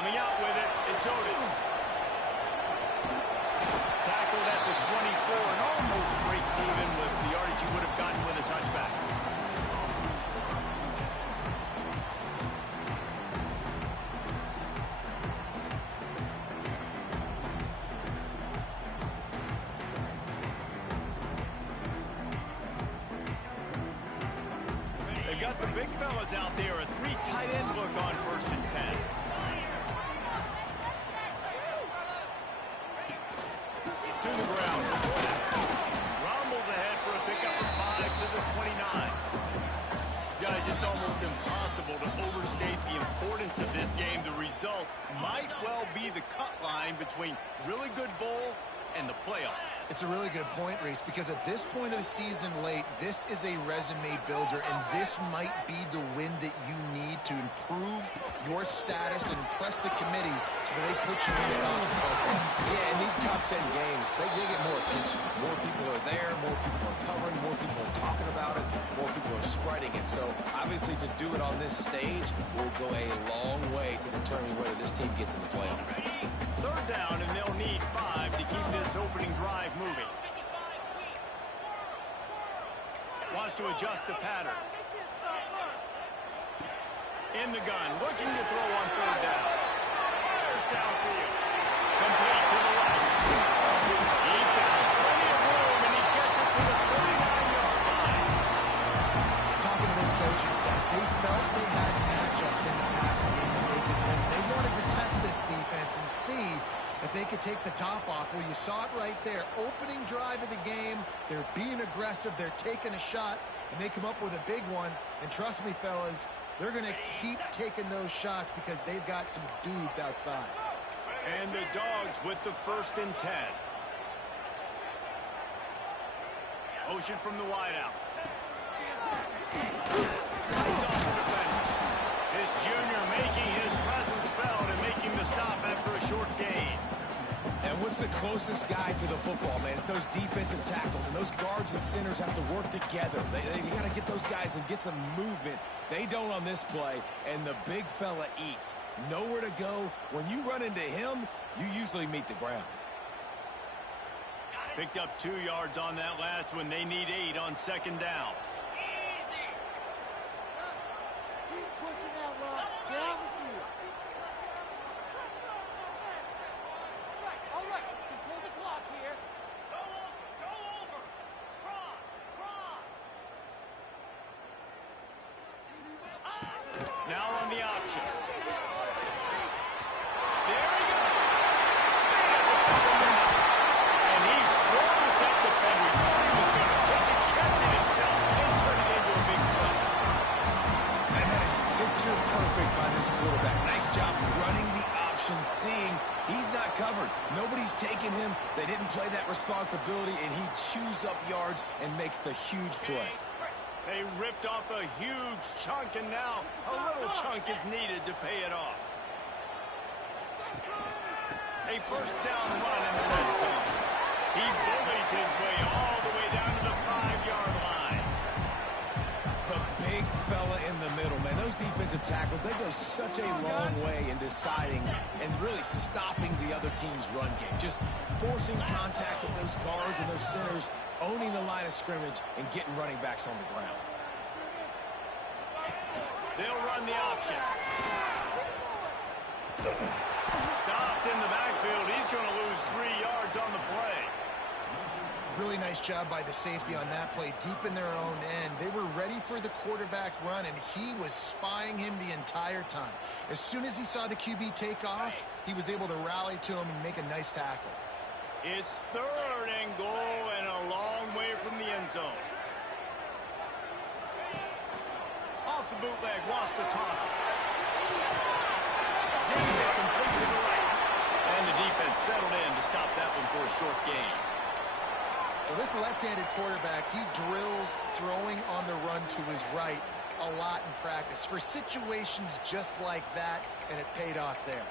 Coming out with it, it's Otis. Tackled at the 24 and almost breaks even with the yardage he would have gotten with a touchback. They've got the big fellas out there, a 3 tight end look on 1st and 10. To the ground. Rumbles ahead for a pickup of 5 to the 29. Guys, it's almost impossible to overstate the importance of this game. The result might well be the cut line between really good bowl and the playoffs. It's a really good point, Reese, because at this point of the season late, this is a resume builder, and this might be the win that you need to improve your status and impress the committee so that they put you in the college football game. Yeah, in these top 10 games, they get more attention. More people are there, more people are covering, more people are talking about it, more people are spreading it. So, obviously, to do it on this stage will go a long way to determining whether this team gets in the playoff. 3rd down, and they'll need 5 to keep this opening drive moving. Wants to adjust the pattern. In the gun, looking to throw on 3rd down. Fires downfield. Complete to the left. He found plenty of room, and he gets it to the 39-yard line. Talking to this coaching staff, they felt they had matchups in the passing game that they could win. They wanted to test this defense and see if they could take the top off. Well, you saw it right there. Opening drive of the game. They're being aggressive. They're taking a shot, and they come up with a big one. And trust me, fellas, they're going to keep taking those shots because they've got some dudes outside. And the Dogs with the 1st and 10. Ocean from the wideout. He's off the defender. This junior making his presence felt and making the stop after a short gain. And what's the closest guy to the football, man? It's those defensive tackles, and those guards and centers have to work together. They got to get those guys and get some movement. They don't on this play, and the big fella eats. Nowhere to go. When you run into him, you usually meet the ground. Picked up 2 yards on that last one. They need 8 on 2nd down. Keep pushing that rock down the field. All right, control the clock here. Go over. Cross. Now on the option. There he goes. And he froze that defender. He was going to pitch it, kept it himself, and turn it into a big play. And that is picture perfect by this quarterback. Nice job running the option, seeing he's not covered. Nobody's taking him. They didn't play that responsibility, and he chews up yards and makes the huge play. They ripped off a huge chunk, and now a little chunk is needed to pay it off. A 1st down run in the red zone. He bullies his way all the way down to the 5-yard line. The big fella in the middle, man. Those defensive tackles, they go such a long way in deciding and really stopping the other team's run game. Just forcing contact with those guards and those centers, owning the line of scrimmage, and getting running backs on the ground. They'll run the option. Stopped in the backfield. He's going to lose 3 yards on the play. Really nice job by the safety on that play, deep in their own end. They were ready for the quarterback run, and he was spying him the entire time. As soon as he saw the QB take off, he was able to rally to him and make a nice tackle. It's 3rd and goal and a long way from the end zone. Off the bootleg, wants to toss it. Zings it complete to the right. And the defense settled in to stop that one for a short gain. Well, this left-handed quarterback, he drills throwing on the run to his right a lot in practice for situations just like that, and it paid off there.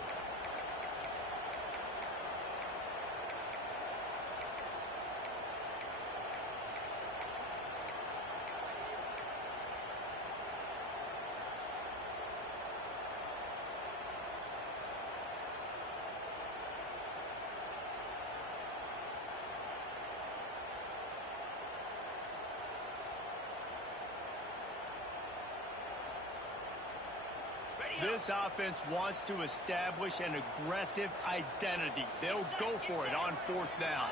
This offense wants to establish an aggressive identity. They'll go for it on 4th down.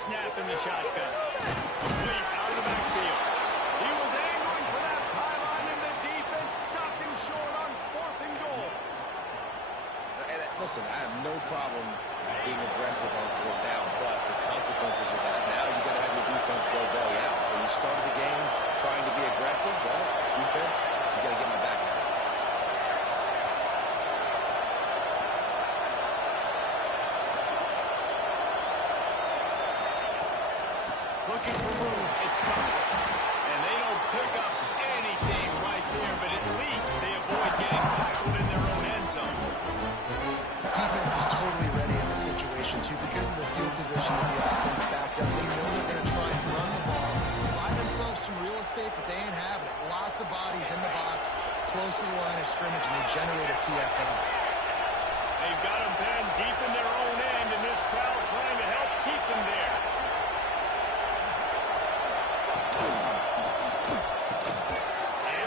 Snap in the shotgun. Complete out of the backfield. He was angling for that pylon, and the defense stopped him short on 4th and goal. And listen, I have no problem being aggressive on 4th down, but the consequences of that, now you got to have your defense go belly out. So you started the game trying to be aggressive. Well, defense, you got to get my back now. Looking for room. It's tough. And they don't pick up anything right there, but at least they avoid getting tackled in their own end zone. Defense is totally ready in this situation, too, because of the field position of the offense backed up. They know they're going to try and run the ball, buy themselves some real estate, but they ain't having it. Lots of bodies in the box, close to the line of scrimmage, and they generate a TFL. They've got them pinned deep in their own end, and this crowd trying to help keep them there.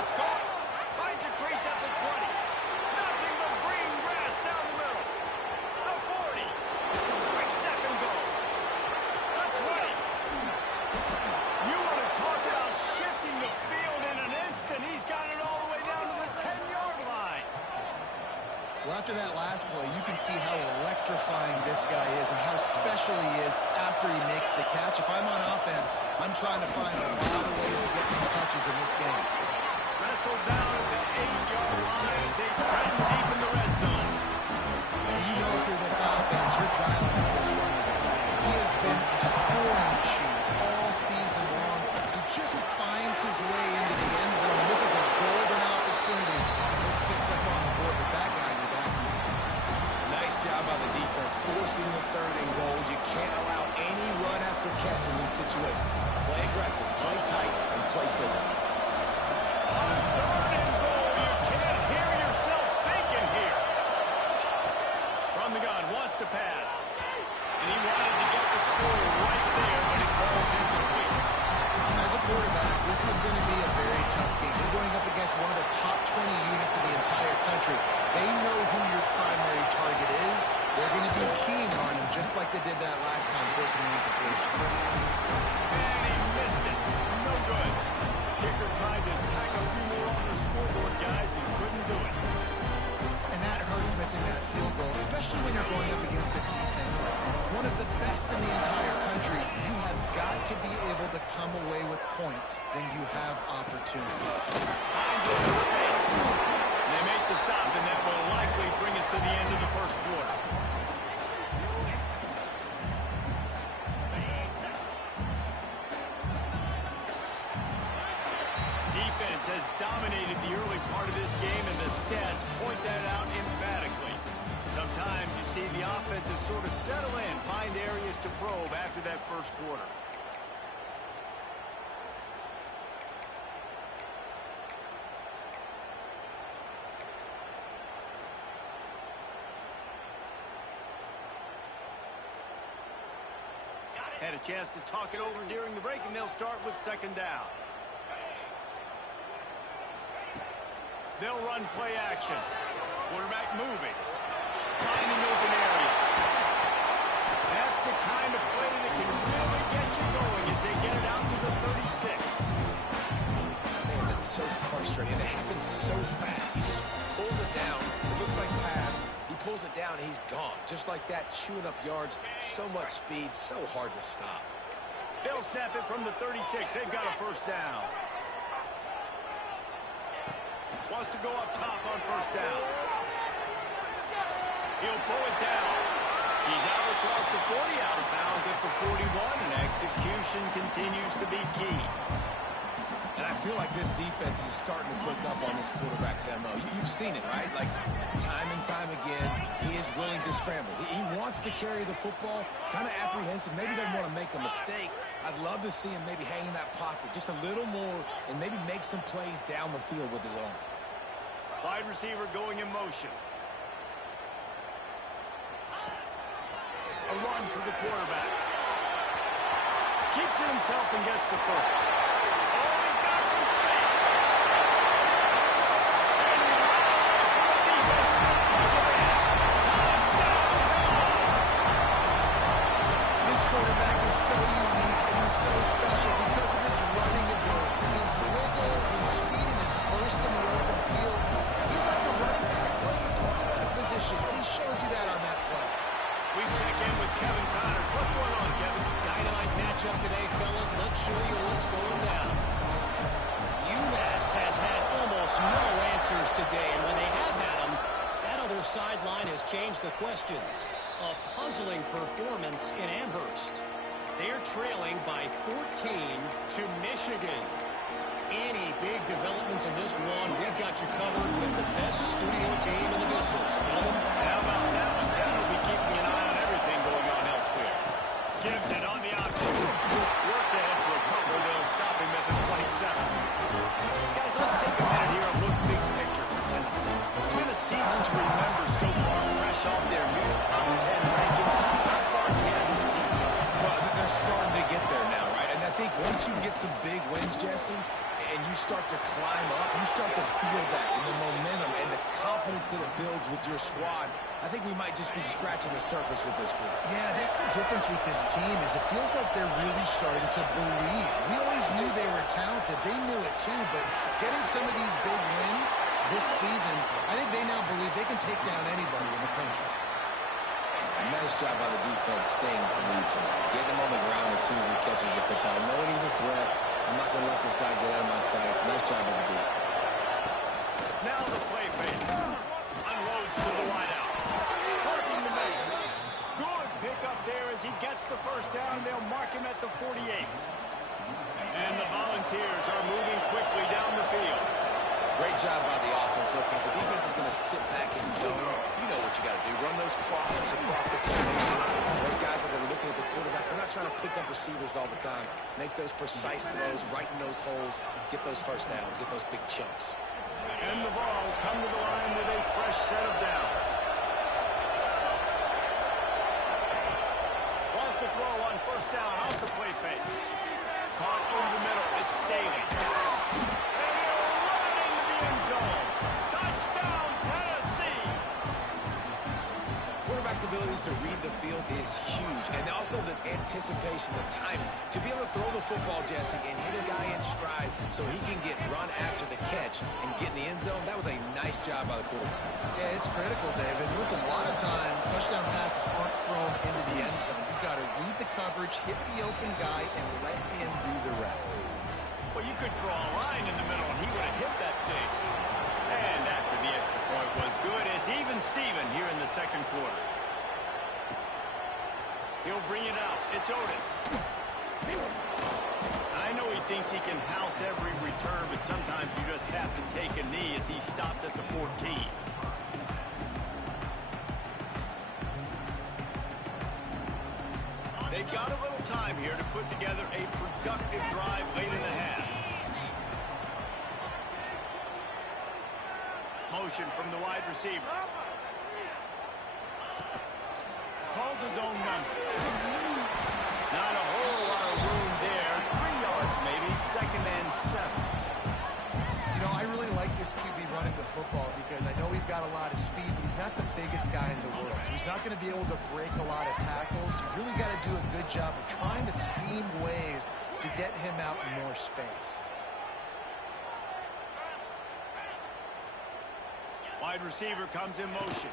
It's caught. Finds a crease at the 20. Nothing but green grass down the middle. The 40. Quick step and go. The 20. You want to talk about shifting the field in an instant. He's got it all the way down to the 10-yard line. Well, after that last play, you can see how electrifying this guy is and how special he is after he makes the catch. If I'm on offense, I'm trying to find a lot of ways to get some touches in this game. Wrestled down at the 8-yard line as they threaten deep in the red zone. And you know through this offense, you're dialing up this running back. He has been a scoring machine all season long. He just finds his way into the end zone. This is a golden opportunity to put 6 up on the board with that guy in the backfield. Nice job by the defense, forcing the 3rd and goal. You can't allow any run after catch in these situations. Play aggressive, play tight, and play physical. On 3rd and goal, you can't hear yourself thinking here. From the gun, wants to pass. And he wanted to get the score right there, but it falls incomplete. As a quarterback, this is going to be a very tough game. You're going up against one of the top 20 units in the entire country. They know who your primary target is. They're going to be keen on him, just like they did that last time, forcing the incompletion. And he missed it. No good. Kicker tried to tack a few more on the scoreboard, guys, and couldn't do it. And that hurts missing that field goal, especially when you're going up against a defense like this. One of the best in the entire country. You have got to be able to come away with points when you have opportunities. Finds it in space. And they make the stop, and that will likely bring us to the end of the first quarter. Defense has dominated the early part of this game, and the stats point that out emphatically. Sometimes you see the offenses sort of settle in, find areas to probe after that first quarter. Had a chance to talk it over during the break, and they'll start with 2nd down. They'll run play action. Quarterback moving. Finding open areas. That's the kind of play that can really get you going as they get it out to the 36. Man, that's so frustrating. It happens so fast. He just pulls it down. It looks like pass. He pulls it down, and he's gone. Just like that, chewing up yards. So much speed, so hard to stop. They'll snap it from the 36. They've got a 1st down. Wants to go up top on 1st down. He'll pull it down. He's out across the 40, out of bounds at the 41, and execution continues to be key. And I feel like this defense is starting to pick up on this quarterback's MO. You've seen it, right? Like, time and time again, he is willing to scramble. He wants to carry the football, kind of apprehensive, maybe doesn't want to make a mistake. I'd love to see him maybe hang in that pocket just a little more and maybe make some plays down the field with his own. Wide receiver going in motion. A run for the quarterback. Keeps it himself and gets the 1st. Oh, he's got some space. And he ran Kevin Connors. What's going on, Kevin? Dynamite matchup today, fellas. Let's show you what's going down. UMass has had almost no answers today, and when they have had them, that other sideline has changed the questions. A puzzling performance in Amherst. They're trailing by 14 to Michigan. Any big developments in this one, we've got you covered with the best studio team in the business. Gentlemen, how about that one? Kevin will be keeping an eye on everything going on elsewhere. Gives it on the option. Works ahead for a couple. They'll stop him at the 27. Guys, let's take a minute here and look big picture for Tennessee. It's been a season to remember so far, fresh off their new top 10 ranking. How far can this team go? Well, they're starting to get there now, right? And I think once you get some big wins, Jesse, and you start to climb up, you start to feel that in the momentum and the confidence that it builds with your squad. I think we might just be scratching the surface with this group. Yeah, that's the difference with this team is it feels like they're really starting to believe. We always knew they were talented. They knew it too, but getting some of these big wins this season, I think they now believe they can take down anybody in the country. A nice job by the defense staying collected. Getting him on the ground as soon as he catches the football. Knowing he's a threat, I'm not going to let this guy get out of my sights. Nice job by the D. Now the play fake. Unloads to the wideout. Working the middle. Good pickup there as he gets the first down. They'll mark him at the 48. And the Volunteers are moving quickly down the field. Great job by the offense. Listen, if the defense is going to sit back in zone, you know what you got to do. Run those crossers across the formation. Those guys that are looking at the quarterback, they're not trying to pick up receivers all the time. Make those precise throws, right in those holes, get those first downs, get those big chunks. And the Vols come to the line with a fresh set of downs. Wants to throw on first down off the play fake. Caught over the middle. It's Staley. End zone. Touchdown, Tennessee. Quarterback's abilities to read the field is huge, and also the anticipation, the timing. To be able to throw the football, Jesse, and hit a guy in stride so he can get run after the catch and get in the end zone, that was a nice job by the quarterback. Yeah, it's critical, David. Listen, a lot of times touchdown passes aren't thrown into the end zone. You've got to read the coverage, hit the open guy, and let him do the rest. Well, you could draw a line in the middle, and he would have hit that thing. And after the extra point was good, it's even Steven here in the second quarter. He'll bring it out. It's Otis. I know he thinks he can house every return, but sometimes you just have to take a knee as he stopped at the 14. They've got a little time here to put together a productive drive late in the half. Motion from the wide receiver. Calls his own number. Not a whole lot of room there. 3 yards maybe. 2nd and 7. You know, I really like this QB running the football because I know he's got a lot of speed, but he's not the biggest guy in the world. So he's not going to be able to break a lot of tackles. You really got to do a good job of trying to scheme ways to get him out in more space. Wide receiver comes in motion.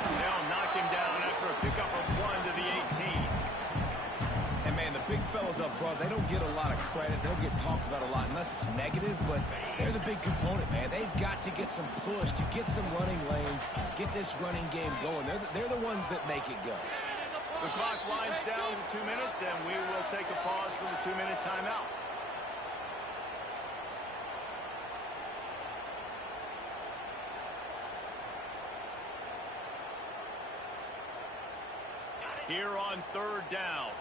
They'll knock him down after a pickup of 1 to the 18. And, man, the big fellas up front, they don't get a lot of credit. They don't get talked about a lot unless it's negative, but they're the big component, man. They've got to get some push, to get some running lanes, get this running game going. They're the ones that make it go. The clock winds down to 2 minutes, and we will take a pause for the 2-minute timeout. Here on 3rd down.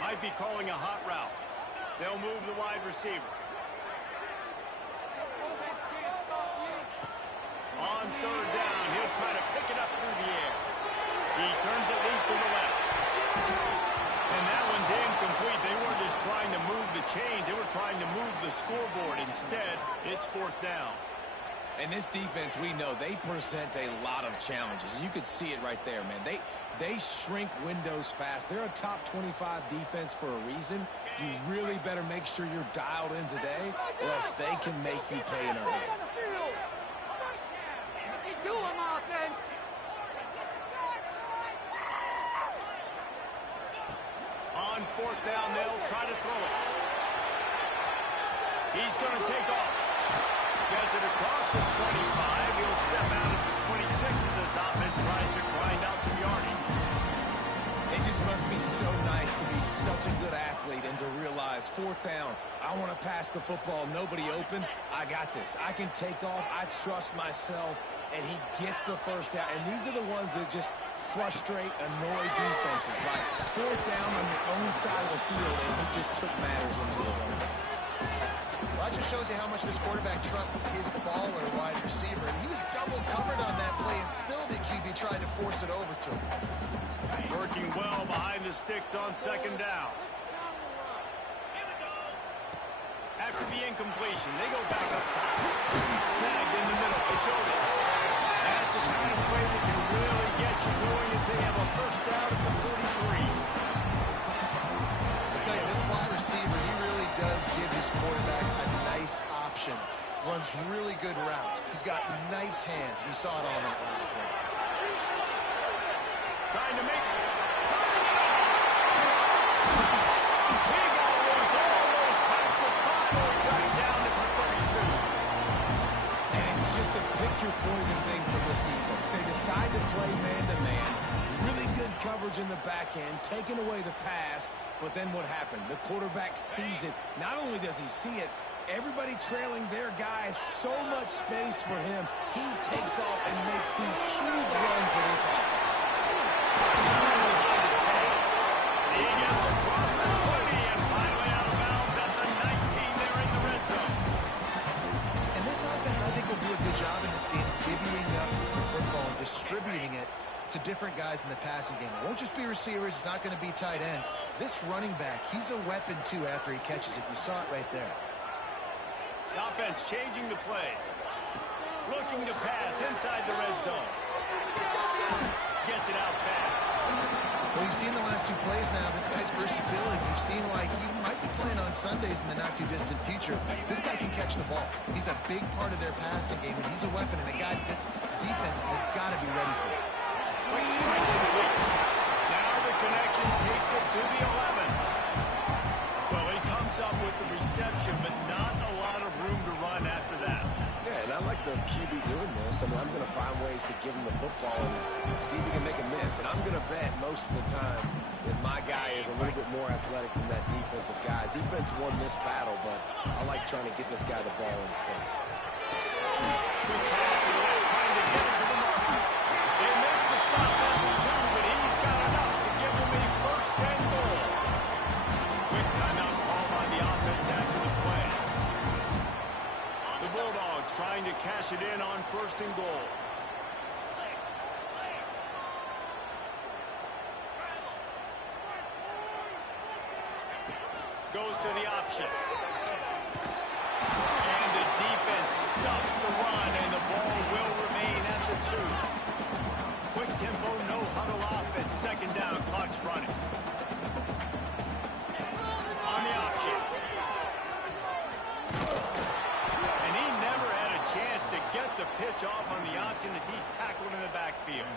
Might be calling a hot route. They'll move the wide receiver. On 3rd down, he'll try to pick it up through the air. He turns it loose to the left. And that one's incomplete. They weren't just trying to move the chains. They were trying to move the scoreboard. Instead, it's 4th down. And this defense, we know, they present a lot of challenges. And you could see it right there, man. They shrink windows fast. They're a top 25 defense for a reason. You really better make sure you're dialed in today, or else they can make you pay in a hurry. fourth down, they'll try to throw it. He's going to take off. Gets it across the 25. He'll step out at the 26 as this offense tries to grind out some yardage. It just must be so nice to be such a good athlete and to realize fourth down, I want to pass the football, nobody open, I got this. I can take off, I trust myself, and he gets the first down. And these are the ones that just frustrate, annoy defenses by fourth down on your own side of the field, and he just took matters into his own hands. Well, that just shows you how much this quarterback trusts his baller wide receiver. He was double covered on that play, and still the QB tried to force it over to him. Working well behind the sticks on second down. After the incompletion, they go back up top. Snagged in the middle. It's Otis. That's the kind of play that can really get you going as they have a first down at the 43. I tell you, this slot receiver, he really does give his quarterback a nice option. Runs really good routes. He's got nice hands. You saw it on that last play. Trying to make it. He got loose almost past the final track down to the 32. And it's just a pick-your-poison thing for this defense. They decide to play man-to-man. Really good coverage in the back end, taking away the pass, but then what happened? The quarterback sees it. Not only does he see it, everybody trailing their guy, so much space for him. He takes off and makes the huge run for this offense. He gets across the 20 and finally out of bounds at the 19 there in the red zone. And this offense, I think, will do a good job in this game divvying up the football and distributing it to different guys in the passing game. It won't just be receivers. It's not going to be tight ends. This running back, he's a weapon, too, after he catches it. You saw it right there. The offense changing the play. Looking to pass inside the red zone. Gets it out fast. Well, you've seen the last two plays now. This guy's versatility. You've seen why he might be playing on Sundays in the not-too-distant future. This guy can catch the ball. He's a big part of their passing game, and he's a weapon, and a guy this defense has got to be ready for. Quick strike complete. Now the connection takes it to the 11. Well, he comes up with the reception, but not a lot of room to run after that. Yeah, and I like the QB doing this. I mean, I'm going to find ways to give him the football and see if he can make a miss. And I'm going to bet most of the time that my guy is a little bit more athletic than that defensive guy. Defense won this battle, but I like trying to get this guy the ball in space. Good pass to the left, trying to get it to the mark. They make the stop at the 2, but he's got enough to give them a first and goal. Quick timeout call on the offense after the play. The Bulldogs trying to cash it in on first and goal. Goes to the option. And the defense stuffs the run, and the ball will remain at the 2. Quick tempo, no huddle offense. Second down, clock's running. On the option. And he never had a chance to get the pitch off on the option as he's tackled in the backfield.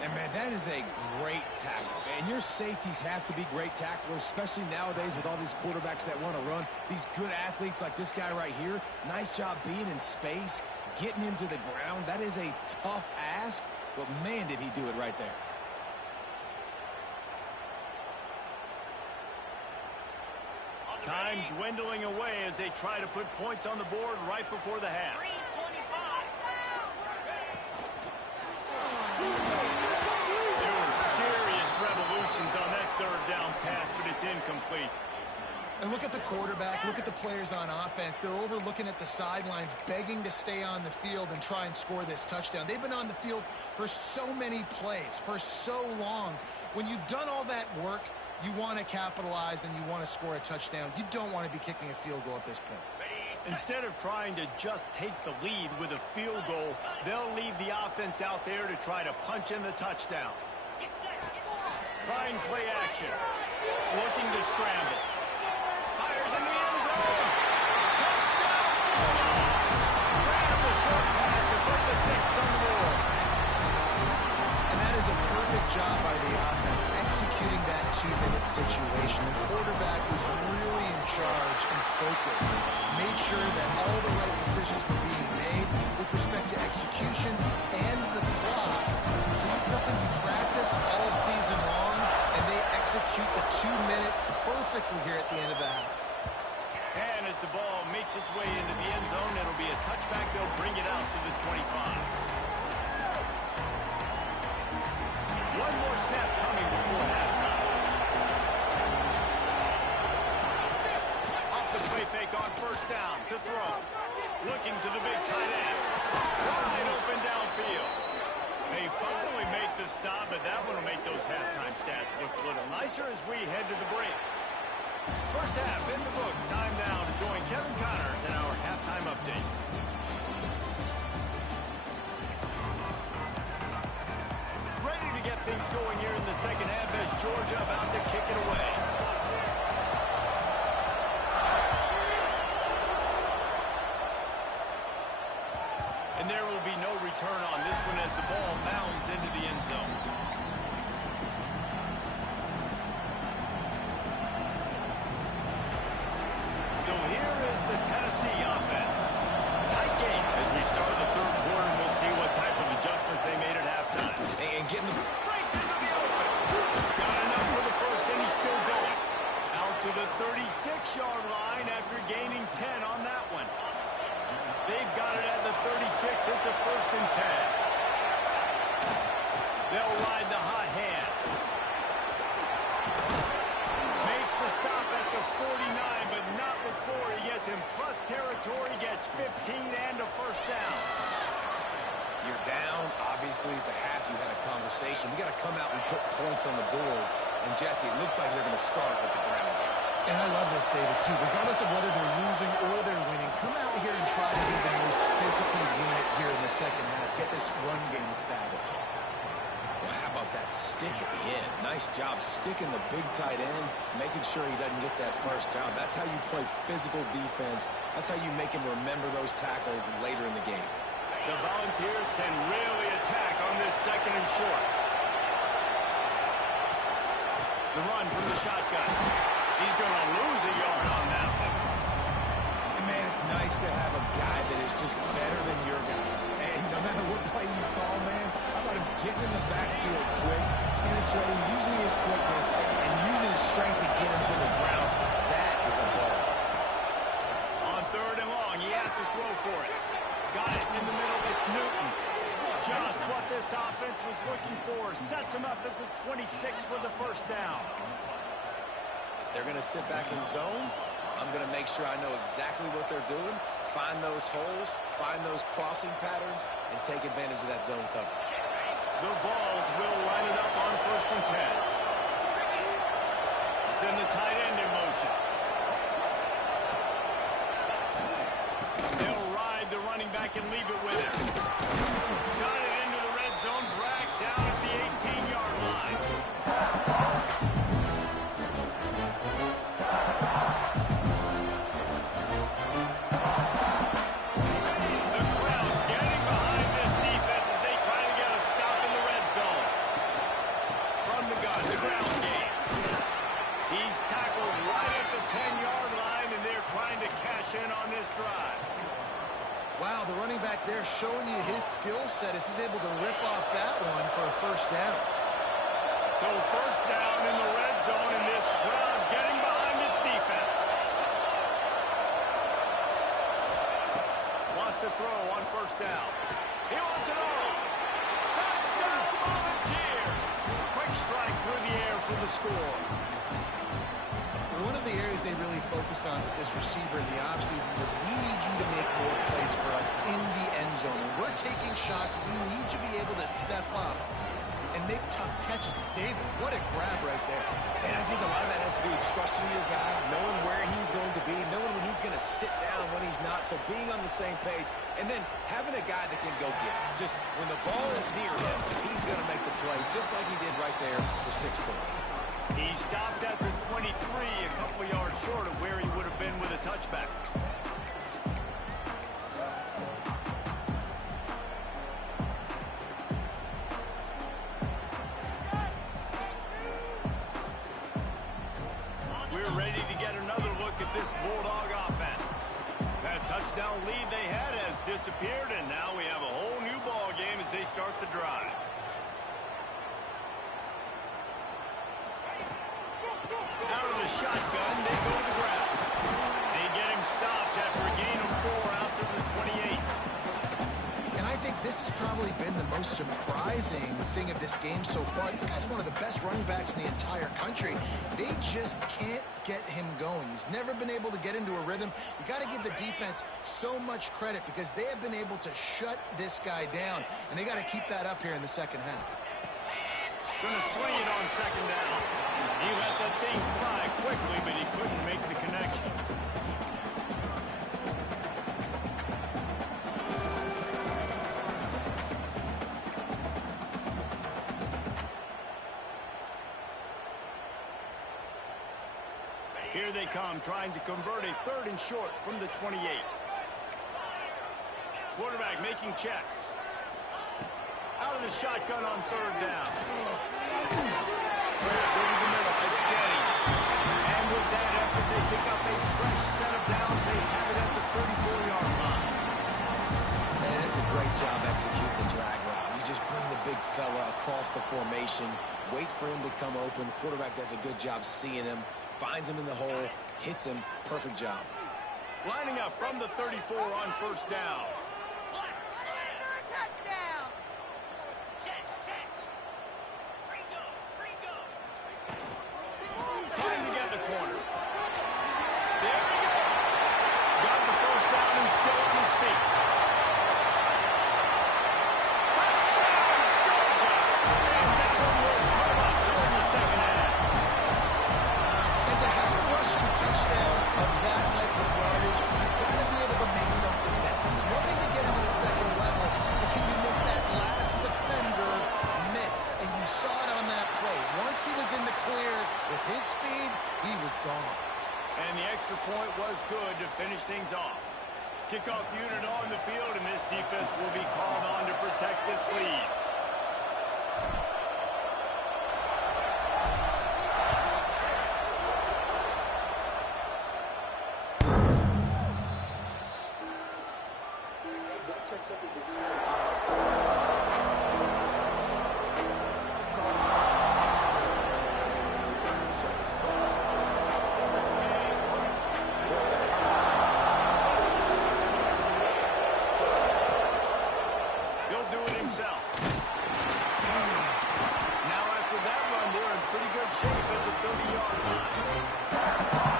And, man, that is a great tackle. And your safeties have to be great tacklers, especially nowadays with all these quarterbacks that want to run. These good athletes like this guy right here, nice job being in space, getting him to the ground. That is a tough ask, but, man, did he do it right there. Time dwindling away as they try to put points on the board right before the half. There were serious revolutions on that third down pass, but it's incomplete. And look at the quarterback. Look at the players on offense. They're overlooking at the sidelines, begging to stay on the field and try and score this touchdown. They've been on the field for so many plays, for so long. When you've done all that work, you want to capitalize and you want to score a touchdown. You don't want to be kicking a field goal at this point. Instead of trying to just take the lead with a field goal, they'll leave the offense out there to try to punch in the touchdown. Trying play action. Looking to scramble. Fires in the end zone. Touchdown! Ran the short pass to put the 6 on the board. And that is was a perfect job by the offense executing that 2-minute situation. The quarterback was really in charge and focused. Made sure that all the right decisions were being made with respect to execution and the clock. This is something you practice all season long, and they execute the 2-minute perfectly here at the end of the half. And as the ball makes its way into the end zone, it'll be a touchback. They'll bring it out to the 25. One more snap coming before halftime. Off the play fake on first down to throw. Looking to the big tight end. Wide open downfield. They finally make the stop, but that one will make those halftime stats look a little nicer as we head to the break. First half in the books. Time now to join Kevin Connors in our halftime update. Ready to get things going here in the second half as Georgia about to kick it away. And there will be no return on this one as the ball mounds into the end zone. So here is the Tennessee offense. Tight game as we start the third quarter, and we'll see what type of adjustments they made at halftime. And getting the... Breaks into the open. Got enough for the first, and he's still going. Out to the 36-yard line after gaining 10 on that one. They've got it at the 36. It's a first and 10. They'll ride the hot hand. Makes the stop at the 49, but not before he gets in plus territory, gets 15 and a first down. You're down. Obviously, at the half, you had a conversation. We got to come out and put points on the board. And, Jesse, it looks like they're going to start with the ground game. And I love this, David, too. Regardless of whether they're losing or they're winning, come out here and try to be the most physical unit here in the second half. Get this run game established. Well, how about that stick at the end? Nice job sticking the big tight end, making sure he doesn't get that first down. That's how you play physical defense. That's how you make him remember those tackles later in the game. The Volunteers can really attack on this second and short. The run from the shotgun. He's going to lose a yard on that one. And man, it's nice to have a guy that is just better than your guys. And no matter what play you call, man, how about him getting in the backfield quick, penetrating, using his quickness, and using his strength to get him to the ground. That is a ball. On third and long, he has to throw for it. Got it in the middle. It's Newton. Just what this offense was looking for. Sets him up at the 26 for the first down. If they're going to sit back in zone, I'm going to make sure I know exactly what they're doing, find those holes, find those crossing patterns, and take advantage of that zone coverage. The Vols will line it up on first and 10. Send the tight end in motion. They'll ride the running back and leave it with him. Got it into the red zone, dragged down at the 18-yard line. The crowd getting behind this defense as they try to get a stop in the red zone. From the gun, the ground game. He's tackled right at the 10-yard line, and they're trying to cash in on this drive. Wow, the running back there showing you his skill set as he's able to rip off that one for a first down. So first down in the red zone, and this crowd getting behind its defense. Wants to throw on first down. He wants it all. Touchdown, Volunteers. Quick strike through the air for the score. One of the areas they really focused on with this receiver in the offseason was we need you to make more plays for us in the end zone. When we're taking shots, we need you to be able to step up and make tough catches. David, what a grab right there. And I think a lot of that has to do with trusting your guy, knowing where he's going to be, knowing when he's going to sit down, when he's not. So being on the same page, and then having a guy that can go get it. Just when the ball is near him, he's going to make the play, just like he did right there for 6 points. He stopped at the 23, a couple yards short of where he would have been with a touchback. disappeared, and now we have a whole new ball game as they start the drive. Out of the shotgun, they go to the ground. They get him stopped after a gain of 4 out to the 28. And I think this has probably been the most surprising thing of this game so far. This guy's one of the best running backs in the entire country. They just can't get him going. He's never been able to get into a rhythm. You got to give the defense so much credit because they have been able to shut this guy down, and they got to keep that up here in the second half. Going to swing it on second down. He let that thing fly quickly, but he couldn't make the connection. Here they come, trying to convert a 3rd and short from the 28. Quarterback making checks. Out of the shotgun on 3rd down. Over the middle, it's Jennings. And with that effort, they pick up a fresh set of downs. They have it at the 34-yard line. Man, that's a great job executing the drag route. You just bring the big fella across the formation, wait for him to come open. The quarterback does a good job seeing him, finds him in the hole, hits him. Perfect job. Lining up from the 34 on 1st down. Touchdown! Trying to get the corner. There he goes. Got the 1st down and still on his feet. Touchdown, Georgia! And that one will come up in the second half. And to have a rushing touchdown of that type of yardage, you've got to be able to make something next. It's one thing to get into the second level, but can you make that last defender miss? And you saw it on that play. Once he was in the clear with his speed, he was gone. And the extra point was good to finish things off. Kickoff unit on the field, and this defense will be called on to protect this lead. He'll do it himself. Now after that run, they're in pretty good shape at the 30-yard line.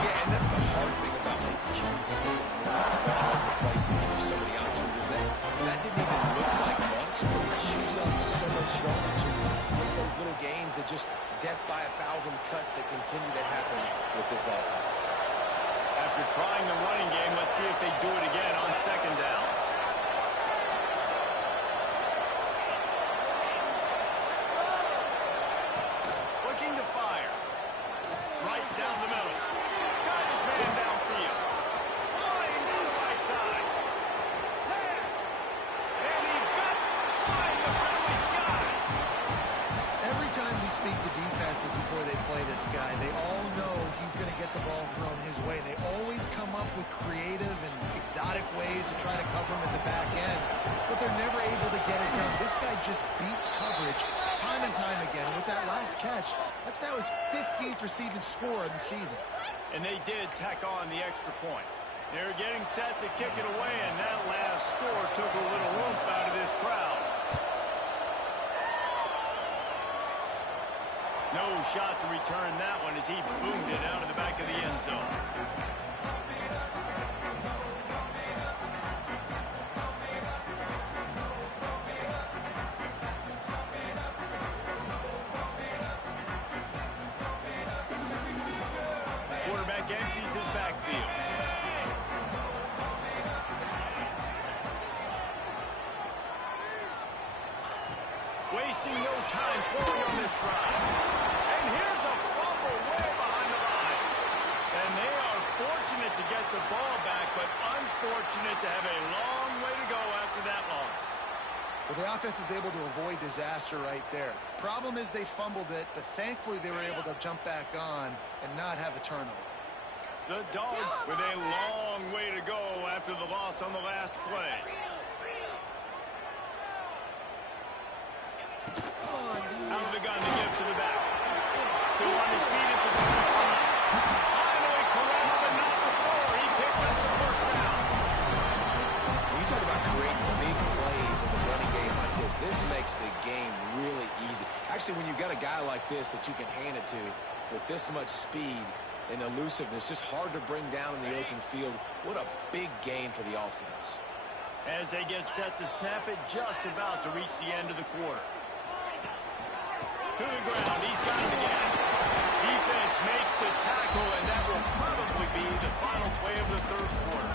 Yeah, and that's the hard thing about these QBs staying all over the place and there's so many options is that didn't even look like much, but it chews up so much yardage. And it's those little games that just death by 1,000 cuts that continue to happen with this offense. After trying the running game, let's see if they do it again on 2nd down. Looking to fire. Right down the middle. Got his man downfield. Flying down the right side. And he got flying the friendly skies. Every time we speak to defenses before they play this guy, they all know he's going to get the ball thrown his way. They always come up with creative and exotic ways to try to cover him at the back end, but they're never able to get it done. This guy just beats coverage time and time again. And with that last catch, that's now his 15th receiving score of the season. And they did tack on the extra point. They're getting set to kick it away, and that last score took a little oomph out of this crowd. No shot to return that one as he boomed it out of the back of the end zone. Quarterback empties his backfield. Wasting no time throwing on this drive. And here's a fumble way behind the line. And they are fortunate to get the ball back, but unfortunate to have a long way to go after that loss. Well, the offense is able to avoid disaster right there. Problem is they fumbled it, but thankfully they were able to jump back on and not have a turnover. The Dogs with a long way to go after the loss on the last play. Out of the gun to give to the back. Still on his feet at the 25. Finally corralled, but not before. He picks up the first down. When you talk about creating big plays in the running game like this makes the game really easy. Actually, when you've got a guy like this that you can hand it to with this much speed and elusiveness, just hard to bring down in the open field. What a big gain for the offense. As they get set to snap it, just about to reach the end of the quarter. To the ground, he's got it again. Defense makes the tackle, and that will probably be the final play of the third quarter.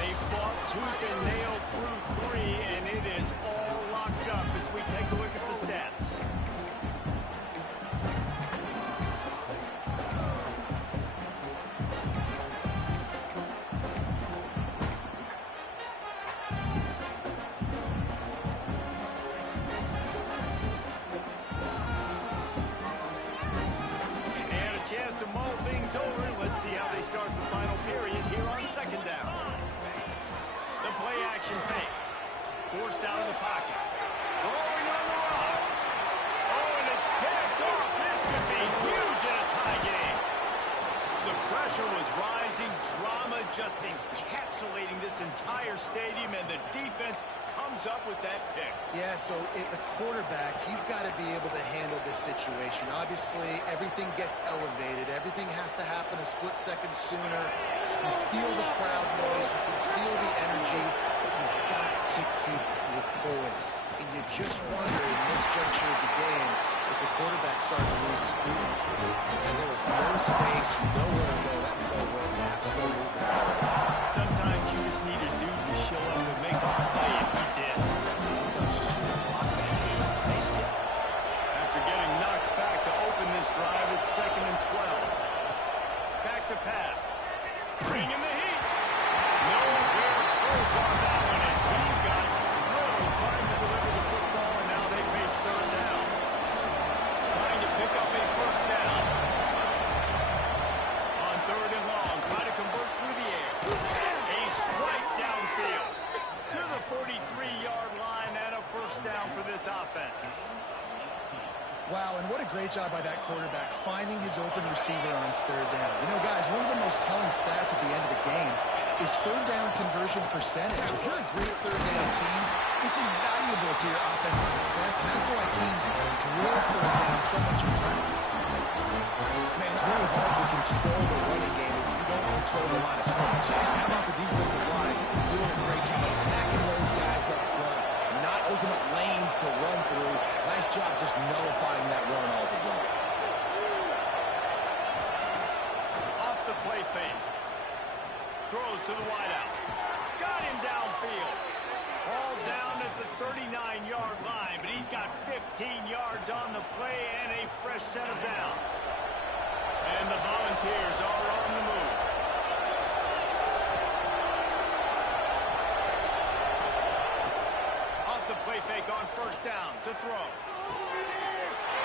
They fought tooth and nail through three, and it is all locked up as we take a look at the stats. Let's see how they start the final period here on second down. The play action fake. Forced out of the pocket. Rolling on the run. Oh, and it's picked off. This could be huge in a tie game. The pressure was rising. Drama just encapsulating this entire stadium, and the defense comes up with that pick. Yeah, so the quarterback, he's got to be able to handle this situation. Obviously, everything gets elevated. Everything has to happen a split second sooner. You feel the crowd noise. You can feel the energy, but you've got to keep your poise. And you just wonder in this juncture of the game if the quarterback started to lose his cool. And there was no space, nowhere to go. That play went absolutely nowhere. Sometimes you just need a dude to show up and make a play, and he did. Sometimes you just need to block that dude. After getting knocked back to open this drive, it's 2nd and 12. Back to pass. Bringing the heat. Nowhere close on that one as he got drilled trying to deliver the football, and now they face third down. Trying to pick up a first down. On 3rd and long, try to convert through the air. A strike downfield to the 43-yard line and a first down for this offense. Wow, and what a great job by that quarterback finding his open receiver on 3rd down. You know, guys, one of the most telling stats at the end of the game is 3rd down conversion percentage. If you're a great 3rd down team, it's invaluable to your offensive success, and that's why teams drill 3rd down so much in practice. Man, it's really hard to control the running game if you don't control the line of scrimmage. How about the defensive line doing a great job of attacking those guys up front, not open up lanes to run through. Nice job just nullifying that run altogether. Off the play fake. Throws to the wideout. Got him downfield. Ball down at the 39-yard line, but he's got 15 yards on the play and a fresh set of downs. And the Volunteers are on the move. Off the play fake on 1st down to throw.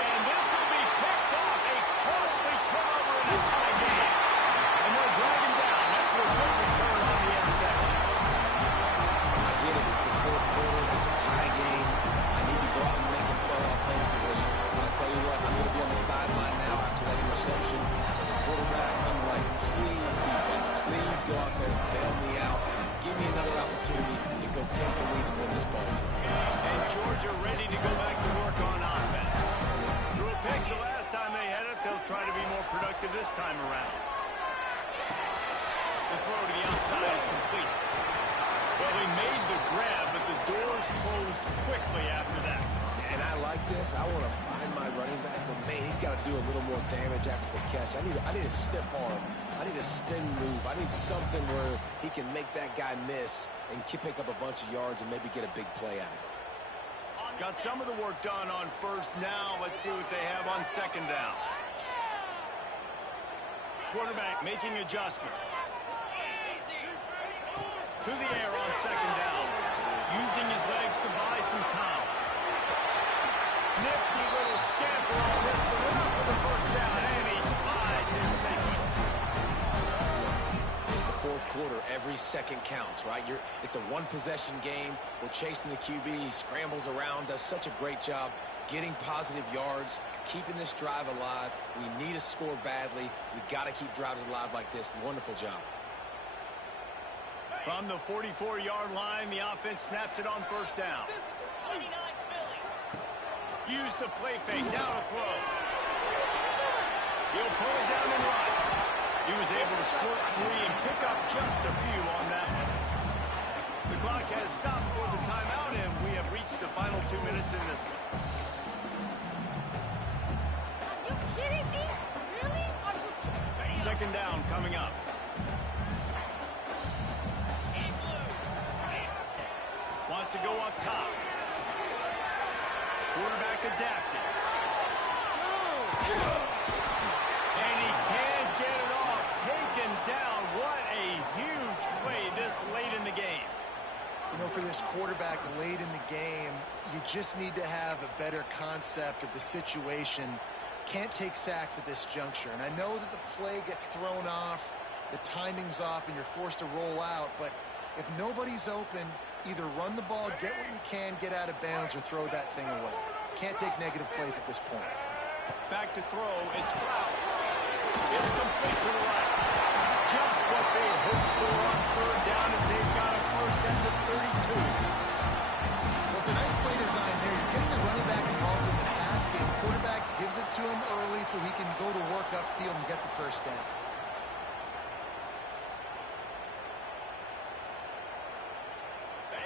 And this will be picked off. A costly turnover in a tie game. And they'll drag him down after a good return on the interception. I get it. It's the 4th quarter. It's a tie game. I need to go out and make a play offensively. I'll tell you what, I'm going to be on the sideline now after that interception. As a quarterback, I'm like, please, defense, please go out there and bail me out. Give me another opportunity to go take the lead and win this ball game. And Georgia ready to go back to work on offense. Threw a pick the last time they had it. They'll try to be more productive this time around. The throw to the outside is complete. Well, they made the grab, but the doors closed quickly after that. And I like this. I want to find my running back, but man, he's got to do a little more damage after the catch. I need a stiff arm. I need a spin move. I need something where he can make that guy miss and pick up a bunch of yards and maybe get a big play out of it. Got some of the work done on 1st. Now let's see what they have on 2nd down. Quarterback making adjustments. To the air on 2nd down. Using his legs to buy some time. Nifty little scamper on this one. Enough for the first down, and he slides in safely. It's the 4th quarter. every second counts, right? It's a one-possession game. We're chasing the QB. He scrambles around, does such a great job getting positive yards, keeping this drive alive. We need to score badly. We got to keep drives alive like this. Wonderful job. From the 44-yard line, the offense snaps it on first down. Use the play fake, now to throw. He'll pull it down and run. He was able to squirt free and pick up just a few on that one. The clock has stopped for the timeout, and we have reached the final 2 minutes in this one. Are you kidding me? Really? Are you kidding me? Second down coming up. Wants to go up top. Quarterback adapted. And he can't get it off. Taken down. What a huge play this late in the game. You know, for this quarterback late in the game, you just need to have a better concept of the situation. Can't take sacks at this juncture. And I know that the play gets thrown off, the timing's off, and you're forced to roll out. But if nobody's open, either run the ball, get what you can, get out of bounds, or throw that thing away. Can't take negative plays at this point. Back to throw. It's Flowers. It's complete to the right. Just what they hoped for on third down as they've got a first at the 32. Well, it's a nice play design there. You're getting the running back involved in the pass game. Quarterback gives it to him early so he can go to work upfield and get the first down.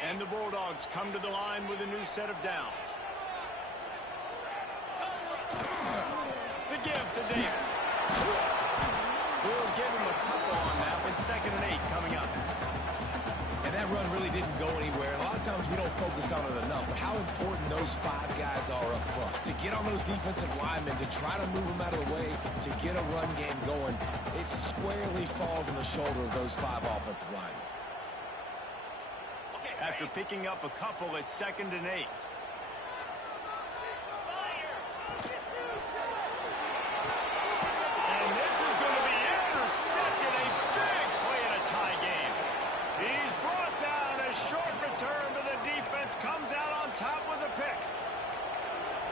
And the Bulldogs come to the line with a new set of downs. The give to Davis. We'll give him a couple on that one. 2nd and 8 coming up. And that run really didn't go anywhere. A lot of times we don't focus on it enough, but how important those 5 guys are up front. To get on those defensive linemen, to try to move them out of the way, to get a run game going, it squarely falls on the shoulder of those 5 offensive linemen. After picking up a couple at 2nd and 8. And this is going to be intercepted. A big play in a tie game. He's brought down. A short return, but the defense comes out on top with a pick.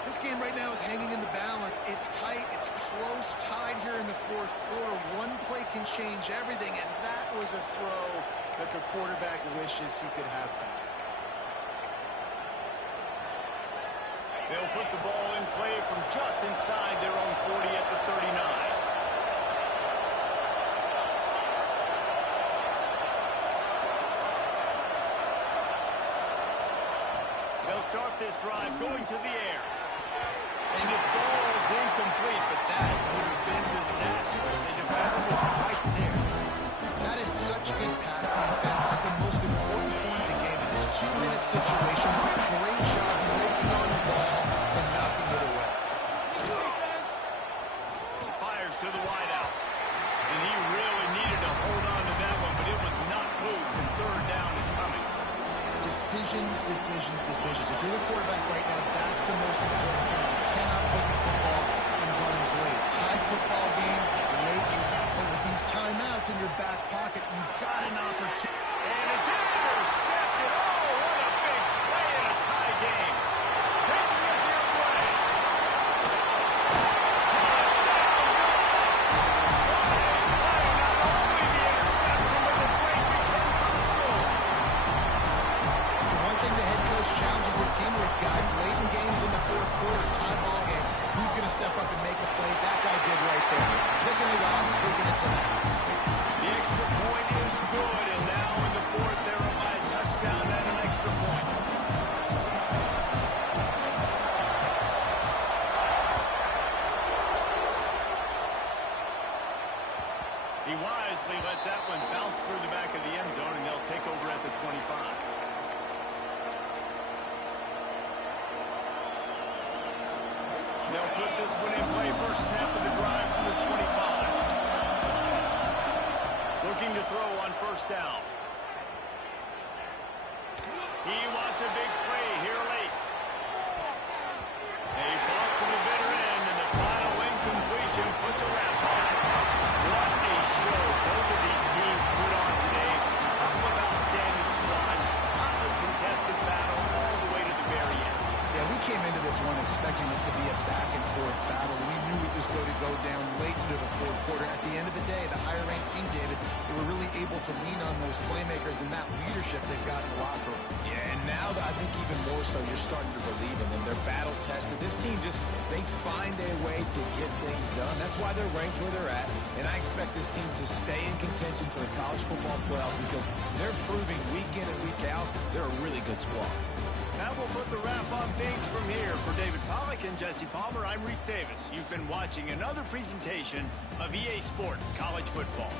This game right now is hanging in the balance. It's tight. It's close, tied here in the 4th quarter. One play can change everything, and that was a throw that the quarterback wishes he could have back. They'll put the ball in play from just inside their own 40 at the 39. They'll start this drive going to the air. And it falls incomplete, but that could have been disastrous. The defender was right there. That is such good passing defense at the most important point of the game. In this 2-minute situation, what a great job breaking on the ball and knocking it away. Fires to the wideout. And he really needed to hold on to that one, but it was not loose, and 3rd down is coming. Decisions, decisions, decisions. If you're the quarterback right now, that's the most important thing. You cannot put the football in harm's way. Tie football game, late, but with these timeouts in your back pocket, you've got an opportunity. And it's intercepted. Oh, what a big play in a tie game. Taking it the other way. Touchdown, go! What a play. Not only the interception, but the great return for the score. It's the one thing the head coach challenges his team with, guys. Late in games in the 4th quarter, tie ball game. Who's going to step up and make a play? That guy did right there. Picking it off, taking it to the house. The extra point is good, and now in the 4th, they're up by a touchdown and an extra point. He wisely lets that one bounce through the back of the end zone, and they'll take over at the 25. They'll put this one in play. First snap of the drive from the 25. Looking to throw on first down. He wants a big play here late. They fought to the bitter end, and the final incompletion puts a wrap on it. What a show both of these teams put on today. go down late into the fourth quarter. At the end of the day, the higher-ranked team, David, they were really able to lean on those playmakers and that leadership they've got in the locker room. Yeah, and now I think even more so, you're starting to believe in them. They're battle-tested. This team they find a way to get things done. That's why they're ranked where they're at, and I expect this team to stay in contention for the college football playoff because they're proving week in and week out they're a really good squad. Now we'll put the wrap on things from here. For David Pollack and Jesse Palmer, I'm Reese Davis. You've been watching another presentation of EA Sports College Football.